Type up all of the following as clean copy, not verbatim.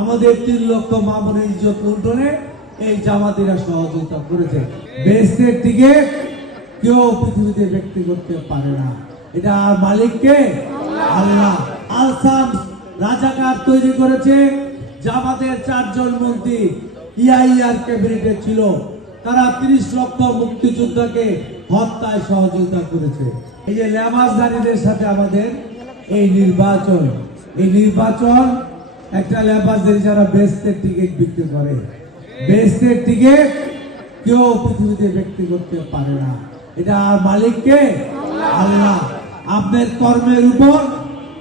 আমাদের 3 লক্ষ মা বোনের ইজ্জত লুণ্ঠনে এই জামাতিরা সহযোগিতা করেছে। বেহেশতের টিকিট কেউ পৃথিবীতে ব্যক্তি করতে পারে না, এটা মালিককে আল্লাহ। আলসাম রাজাকার তৈরি করেছে, জামাতের 4 জন মন্ত্রী ইয়াইয়ার ক্যাবিনেটে ছিল, তারা 30 লক্ষ মুক্তিযোদ্ধাকে হত্যায় সহযোগিতা করেছে। এই যে লেবাসদারীদের সাথে আমাদের এই নির্বাচন একটা লেবাসদারী যারা বেহেশতের টিকিট বিক্রি করে, বেহেশতের টিকিট কেউ পৃথিবীতে ব্যক্তি করতে পারে না, এটা মালিককে আল্লাহ। আপনার কর্মের উপর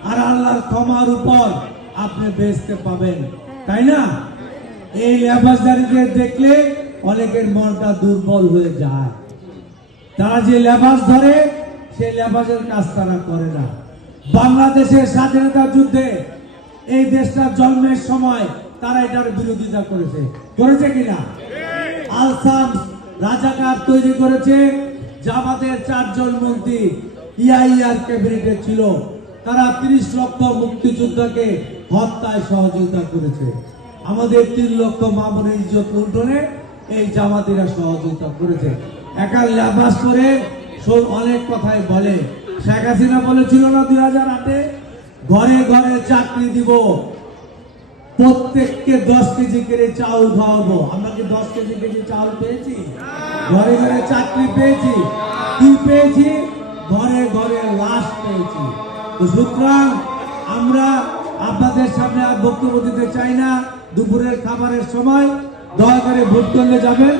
আর আল্লাহর ক্ষমার উপর আপনি বেহেশতে পাবেন, তাই না? এই লেবাসদারীদের দেখলে অনেকের মনটা দুর্বল হয়ে যায়। তারা যে লেবাস ধরে সেই লেবাসের কাজ তারা করে না। বাংলাদেশের স্বাধীনতা যুদ্ধে এই দেশটা জন্মের সময় তারা এটার বিরোধিতা করেছে কিনা? আলসাম রাজাকার তৈরি করেছে, জামাতের 4 জন মন্ত্রী ইয়াইয়ার ক্যাবিনেটে ছিল, তারা 30 লক্ষ মুক্তিযোদ্ধাকে হত্যায় সহযোগিতা করেছে। আমাদের 3 লক্ষ মা বোনের ইজ্জত লুণ্ঠনে এই জামাতিরা সহযোগিতা করেছে। একা লেবাস করে অনেক কথাই বলে। শেখ হাসিনা বলেছিল না 2008-এ, ঘরে ঘরে চাকরি দিব, প্রত্যেককে 10 কেজি করে চাউল খাওয়াবো। আমরা কি 10 কেজি চাউল পেয়েছি? ঘরে ঘরে চাকরি পেয়েছি। কি পেয়েছি? ঘরে ঘরে লাশ পেয়েছি। তো সুতরাং আমরা আপনাদের সামনে আর বক্তব্য দিতে চাই না। দুপুরের খাবারের সময় দয়া করে ভোট কেন্দ্রে যাবেন।